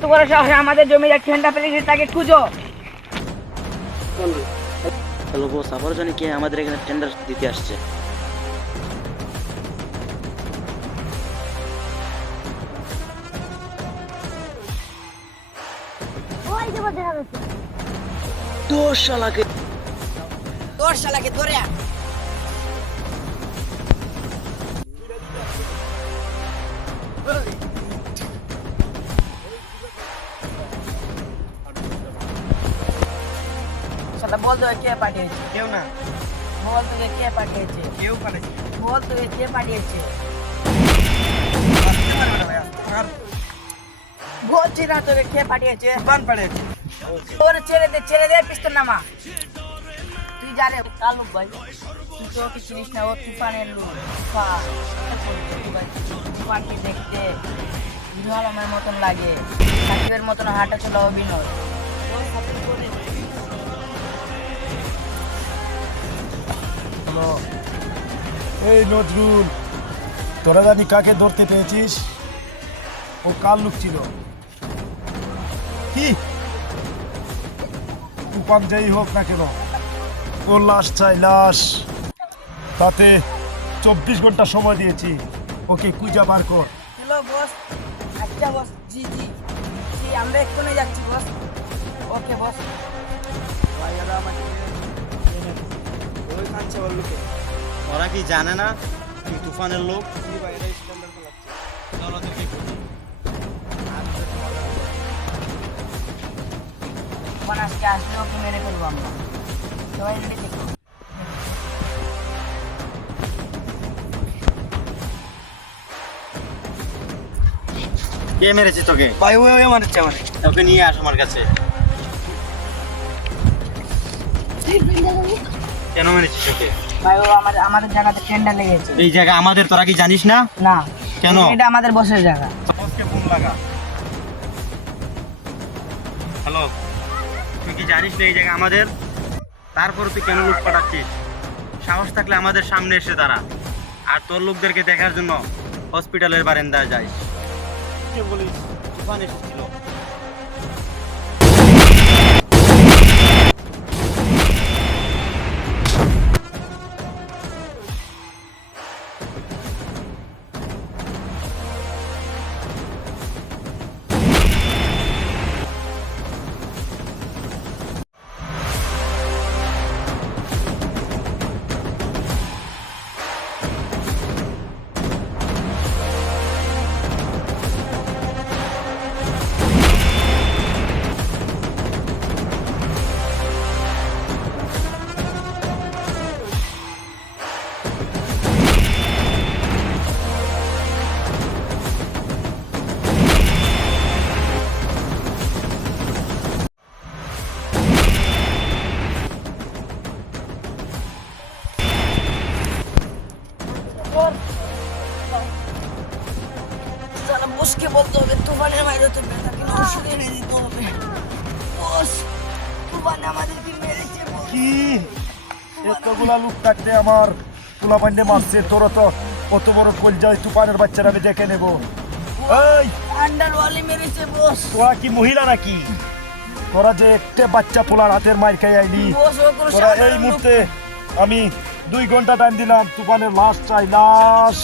এত বড় শহরে আমাদের জমিদার টেন্ডার পেলে তাকে খুঁজো। হ্যালো বস, আবার জানি কে আমাদের এখানে টেন্ডার দিতে আসছে। তোর শালাকে ধরে বল তো কে পাঠিয়েছে? কেউ না। বল তোকে কে পাঠিয়েছে? কেউ পারেনি। বল তোকে কে পাঠিয়েছে? বলছি না তোকে কে পাঠিয়েছে? তুফান পাঠিয়েছে। তোর ছেড়ে দে পিস্তল নামা। তুই জানে কালুক ভাই, তুই তো ওকে চিনিস না, ও তুফানের লোক। তুফানকে দেখতে হিরো আলমের মতন লাগে, সাকিবের মতন হাঁটা চলা অভিনয়। এই নজরুল, তোরা জানি কাকে ধরতে পেয়েছিস? ও কাল লোক ছিল। কি তুফান যেই হোক না কেন, ওর লাশ চাই, লাশ। তাতে 24 ঘন্টা সময় দিয়েছি, ওকে খুঁজে বার কর। Hello boss. আচ্ছা বস, জি জি জি, আমরা এক্ষুনি যাচ্ছি বস। ওকে বস। ওই খাচ্ছে ওর লোকে। ওরা কি জানে না তুই তুফানের লোক? চলো ওদেরকে খুঁজি। তুফান আজকে আসলে ওকে মেরে ফেলবো আমরা। সবাই রেডি থেকো। কে মেরেছে তোকে? ভাই ওই মারছে আমার। ওকে নিয়ে আস আমার কাছে। কেন মেরেছিস ওকে? ভাই ও আমাদের জায়গাতে টেন্ডার লেগেছে। এই জায়গা আমাদের, তোরা কি জানিস না? না। কেন? এটা আমাদের বসের জায়গা। বসকে ফোন লাগা। হ্যালো, তুই কি জানিস না এই জায়গা আমাদের? তারপর তুই কেন লোক পাঠাচ্ছিস? সাহস থাকলে আমাদের সামনে এসে দাঁড়া, আর তোর লোকদেরকে দেখার জন্য হসপিটালের বারান্দায় যাইস। কে বলিস তুফান এসেছিল? বসকে বলতে হবে তুফানের মায়ের তো তাকে ওষুধ এনে দিতে হবে। বস, তুফান আমাদেরকে মেরেছে। কি এতগুলা লোক থাকতে আমার পোলা বান্ডে মারছে? তোরা তো কত বড় কলজায়, তুফানের বাচ্চারা আমি দেখে নেব। এই আন্ডারওয়ালি মেরেছে বস। তোরা কি মহিলা নাকি? তোরা যে একটা বাচ্চা পোলার হাতের মার খাই আইলি। বস ও কোনো তোরা এই সাধারণ লোক মুহূর্তে আমি 2 ঘন্টা টাইম দিলাম, তুফানের লাশ চাই, লাশ।